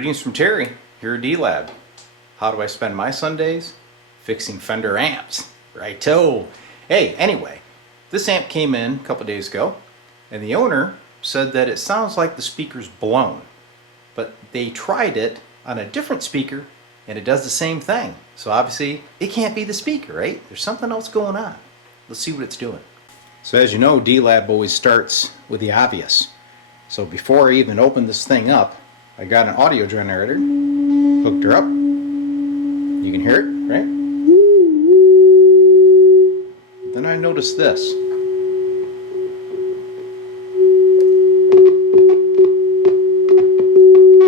Greetings from Terry, here at D-Lab. How do I spend my Sundays? Fixing Fender amps. Righto! Hey, anyway, this amp came in a couple days ago, and the owner said that it sounds like the speaker's blown. But they tried it on a different speaker, and it does the same thing. So obviously, it can't be the speaker, right? There's something else going on. Let's see what it's doing. So as you know, D-Lab always starts with the obvious. So before I even opened this thing up, I got an audio generator, hooked her up. You can hear it, right? Then I noticed this.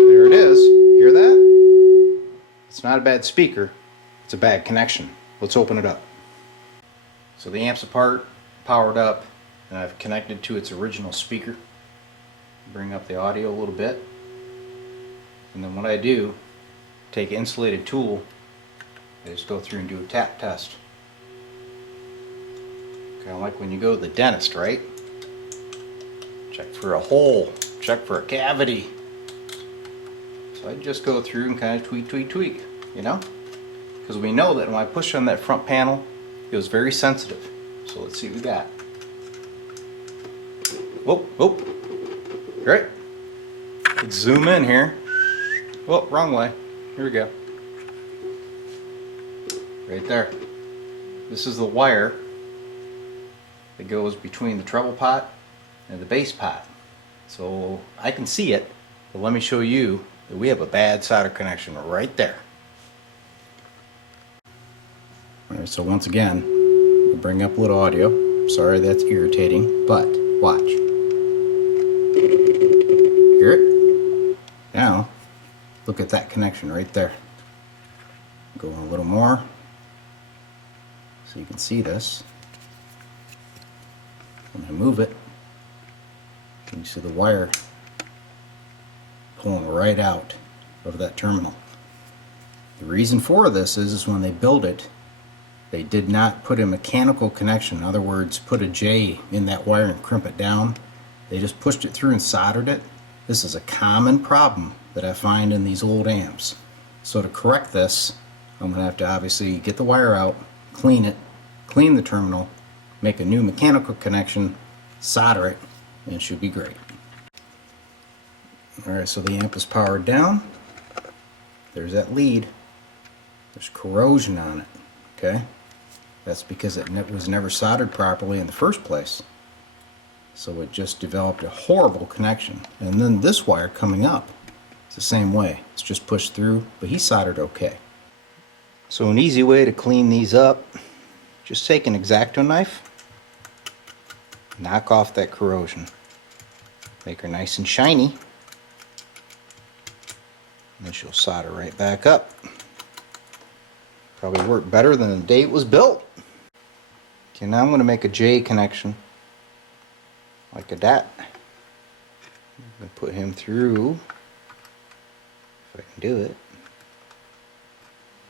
There it is. Hear that? It's not a bad speaker, it's a bad connection. Let's open it up. So the amp's apart, powered up, and I've connected to its original speaker. Bring up the audio a little bit, and then what I do, take an insulated tool, I just go through and do a tap test. Kind of like when you go to the dentist, right? Check for a hole, check for a cavity. So I just go through and kind of tweak, you know? Because we know that when I push on that front panel, it was very sensitive. So let's see what we got. Whoop. Great. Let's zoom in here. Oh, wrong way. Here we go. Right there. This is the wire that goes between the treble pot and the bass pot. So I can see it, but let me show you that we have a bad solder connection right there. Alright, so once again, we'll bring up a little audio. Sorry that's irritating, but watch. Hear it? Now, look at that connection right there. Go a little more so you can see this. When I move it, you see the wire pulling right out of that terminal. The reason for this is when they built it, they did not put a mechanical connection. In other words, put a J in that wire and crimp it down. They just pushed it through and soldered it. This is a common problem that I find in these old amps. So to correct this, I'm going to have to obviously get the wire out, clean it, clean the terminal, make a new mechanical connection, solder it, and it should be great. Alright, so the amp is powered down. There's that lead. There's corrosion on it. Okay? That's because it was never soldered properly in the first place. So it just developed a horrible connection. And then this wire coming up, it's the same way. It's just pushed through, but he soldered okay. So an easy way to clean these up, just take an X-Acto knife, knock off that corrosion, make her nice and shiny, and then she'll solder right back up. Probably work better than the day it was built. Okay, now I'm going to make a J connection like that. I'm going to put him through, if I can do it.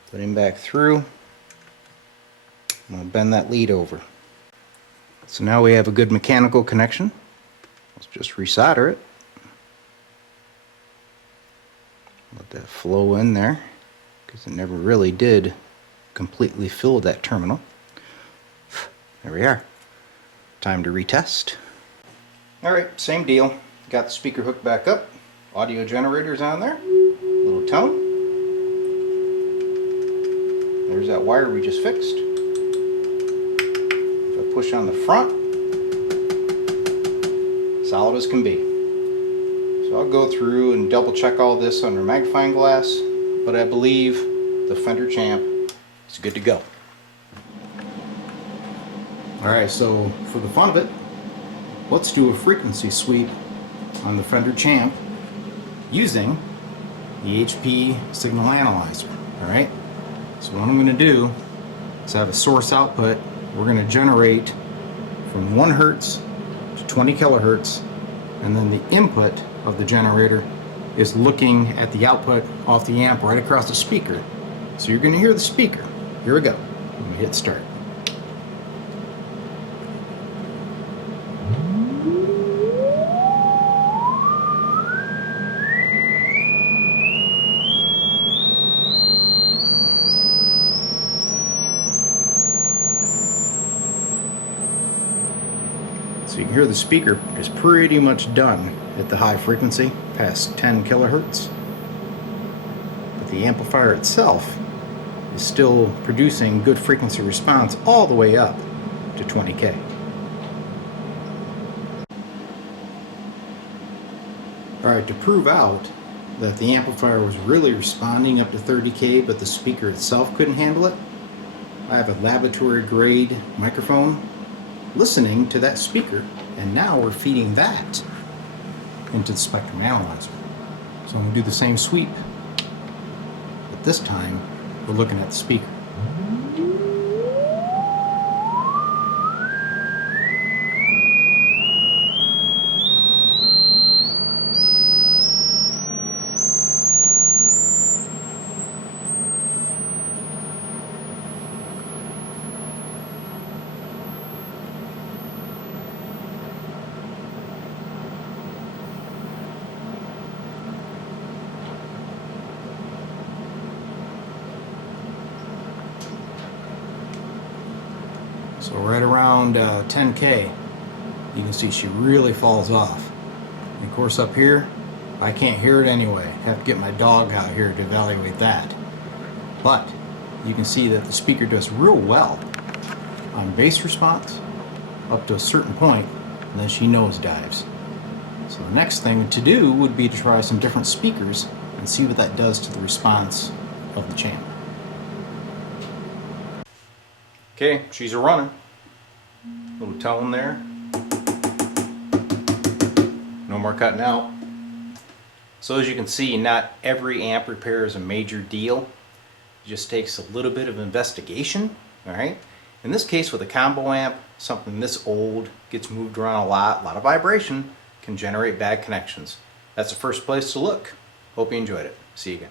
Put him back through. I'm going to bend that lead over. So now we have a good mechanical connection. Let's just resolder it. Let that flow in there, because it never really did completely fill that terminal. There we are. Time to retest. Alright, same deal. Got the speaker hooked back up. Audio generator's on there. Little tone. There's that wire we just fixed. If I push on the front, solid as can be. So I'll go through and double check all this under magnifying glass, but I believe the Fender Champ is good to go. Alright, so for the fun of it, let's do a frequency sweep on the Fender Champ using the HP signal analyzer. Alright, so what I'm going to do is have a source output. We're going to generate from 1 Hertz to 20 kilohertz, and then the input of the generator is looking at the output off the amp right across the speaker. So you're going to hear the speaker. Here we go. Let me hit start. So you can hear the speaker is pretty much done at the high frequency, past 10 kilohertz. But the amplifier itself is still producing good frequency response all the way up to 20K. Alright, to prove out that the amplifier was really responding up to 30K but the speaker itself couldn't handle it, I have a laboratory grade microphone listening to that speaker, and now we're feeding that into the spectrum analyzer. So I'm going to do the same sweep, but this time we're looking at the speaker. So right around 10K, you can see she really falls off. And of course up here, I can't hear it anyway. I have to get my dog out here to evaluate that. But you can see that the speaker does real well on bass response up to a certain point, and then she nosedives. So the next thing to do would be to try some different speakers and see what that does to the response of the channel. Okay, she's a runner. Little tone there. No more cutting out. So as you can see, not every amp repair is a major deal. It just takes a little bit of investigation. Alright? In this case with a combo amp, something this old, gets moved around a lot of vibration, can generate bad connections. That's the first place to look. Hope you enjoyed it. See you again.